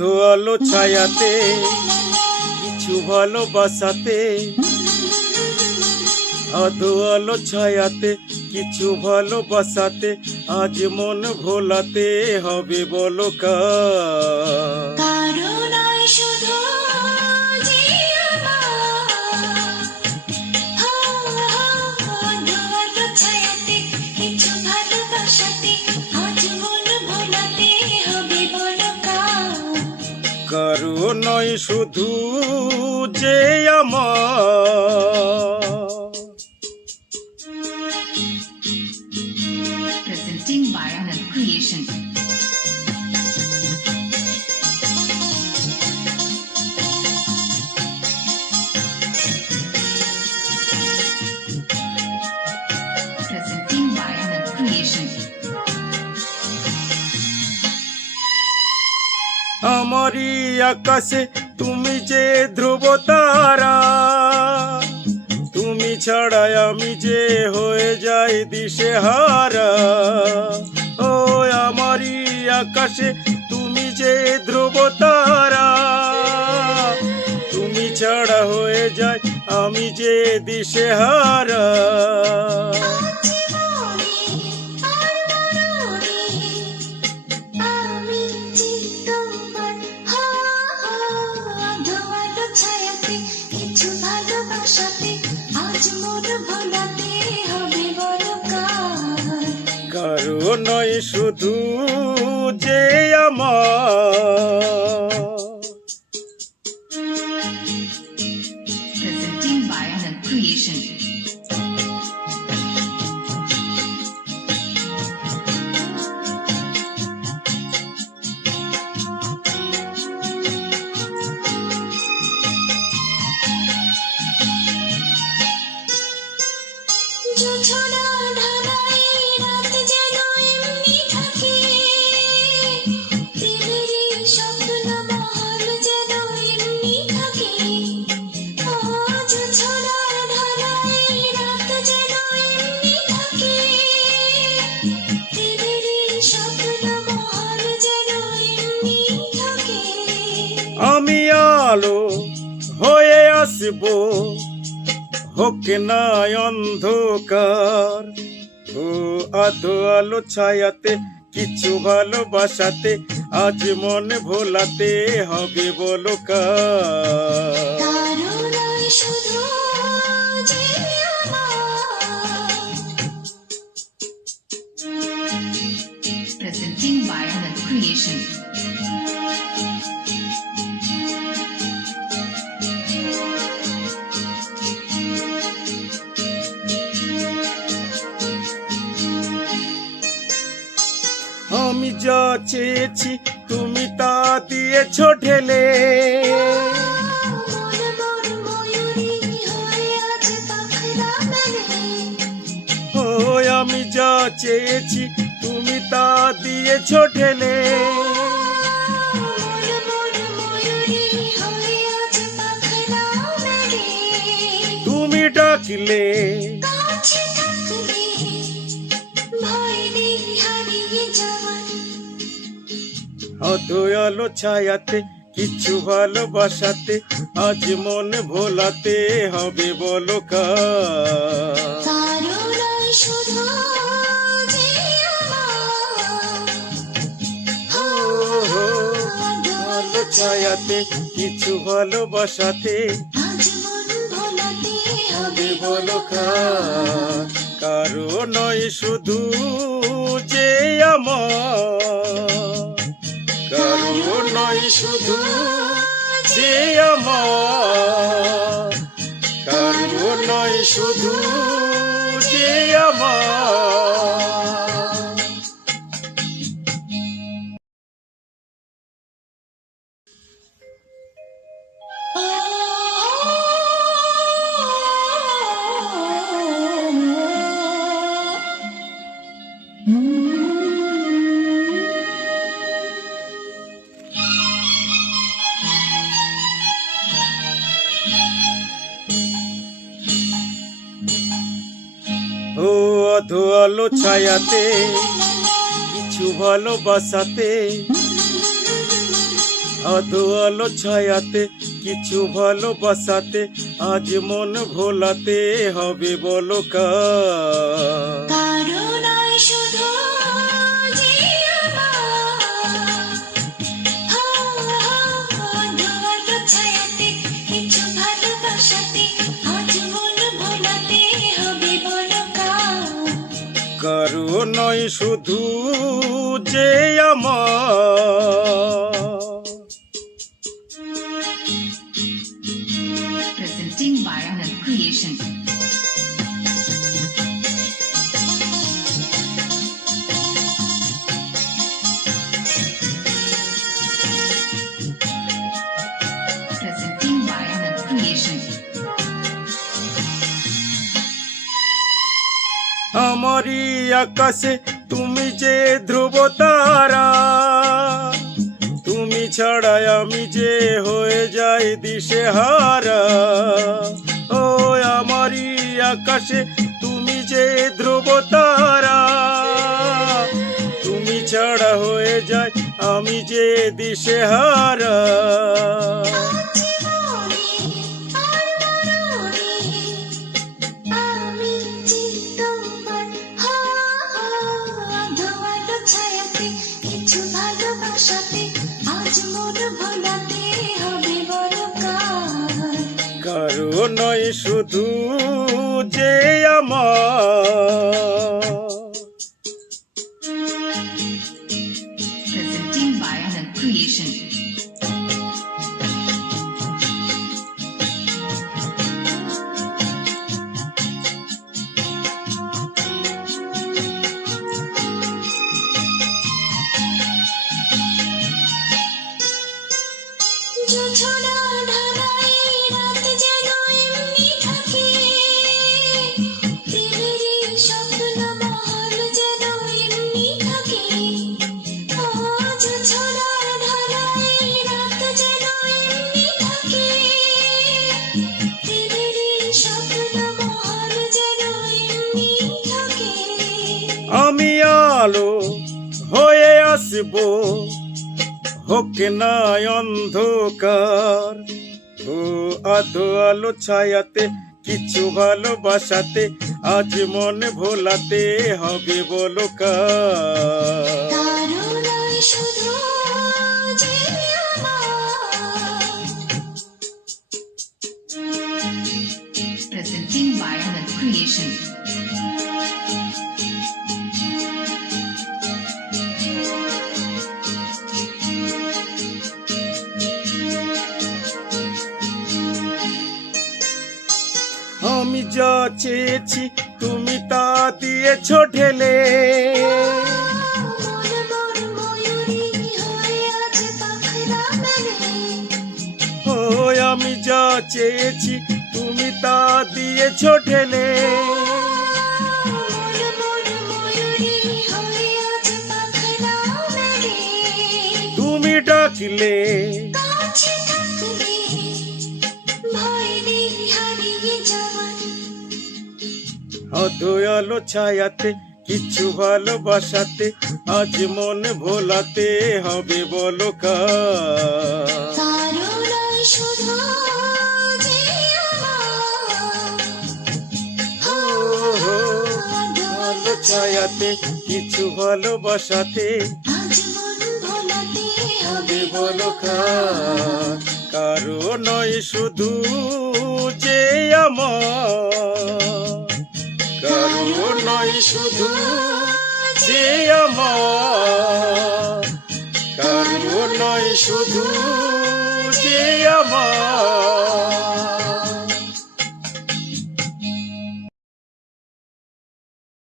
অধো আলো ছায়াতে কিছু ভালোবাসাতে, অধো আলো ছায়াতে কিছু ভালোবাসাতে, আজ মন ভোলাতে হবে বলো কার। কারো নয় শুধু যে আমার। Presenting by Anand Creation. Presenting by Anand Creation. আমারই আকাশে তুমি যে ধ্রুব তারা, তুমি ছাড়াই আমি যে হয়ে যাই দিশেহারা। ও আমারই আকাশে তুমি যে ধ্রুব তারা, তুমি ছাড়া হয়ে যাই আমি যে দিশেহারা। কারো নয় শুধু যে আমার। Presenting by Anand Creation. আমি আলো হয়ে আসবো, হোক না অন্ধকার। ও আধো আলো ছায়াতে কিছু ভালোবাসাতে, আজ মন ভোলাতে হবে বলো কার। Presenting by Anand Creation. আমি যা চেয়েছি তুমি তা দিয়েছো ঢেলে, ও আমি যা চেয়েছি তুমি তা দিয়েছো ঢেলে। তুমি ডাকলে অধো আলো ছায়াতে কিছু ভালোবাসাতে, আজ মন ভোলাতে হবে বলো কার। আলো ছায়াতে কিছু ভালোবাসাতে, হবে বলো কার। কারো নয় শুধু যে আমার, কারো নয় শুধু যে আমার, কারো নয় শুধু যে আমার। ও অধো আলো ছায়াতে কিছু ভালোবাসাতে, আধো আলো ছায়াতে কিছু ভালোবাসাতে আজ মন ভোলাতে হবে বলো কার। কারো নয় শুধু যে আমার, আলো ছায়াতে কিছু ভালোবাসাতে আজ মন ভোলাতে হবে বলো কার। কারো নয় শুধু যে আমার। Presenting by Anand Creation. Presenting by Anand Creation. আমারই আকাশে তুমি যে ধ্রুব তারা, তুমি ছাড়া আমি যে হয়ে যাই দিশেহারা। ও আমারই আকাশে তুমি যে ধ্রুব তারা, তুমি ছাড়া হয়ে যাই আমি যে দিশেহারা। আমি যে তোমার, আধো আলো ছায়াতে কিছু ভালোবাসাতে আজ মন ভোলাতে হবে বলো কার। কারো নয় শুধু যে আমার। Presenting by Anand Creation. জোছনা ঢালাই রাত যেন এমনি থাকে, প্রেমেরই স্বপ্ন মহল যেন এমনি থাকে। ও জোছনা ঢালাই রাত যেন এমনি থাকে, প্রেমেরই স্বপ্ন মহল যেন এমনি থাকে। আমি আলো হয়ে আসবো, হোক না অন্ধকার। ও আধো আলো ছায়াতে কিছু ভালোবাসাতে আজ মন ভোলাতে হবে বলো কার। কারো নয় শুধু যে আমার, Presenting by Anand Creation. আমি যা চেয়েছি তুমি তা দিয়েছো ঢেলে। মন মন ময়ূরী হয়ে আছে পাখরা মেলে। ও আমি যা চেয়েছি তুমি তা দিয়েছো ঢেলে। মন মন ময়ূরী হয়ে আছে পাখরা মেলে। তুমি ডাকলে কাছে থাকলে ভয় নেই হারিয়ে যাওয়ার। আধো আলো ছায়াতে কিছু ভালোবাসাতে আজ মন ভোলাতে হবে বলো কার। কারো নয় শুধু যে আমার, আধো আলো ছায়াতে কিছু ভালোবাসাতে আজ মন ভোলাতে হবে হবে বলো কার। কারো নয় শুধু যে আমার। কারো নয় শুধু যে আমার। কারো নয় শুধু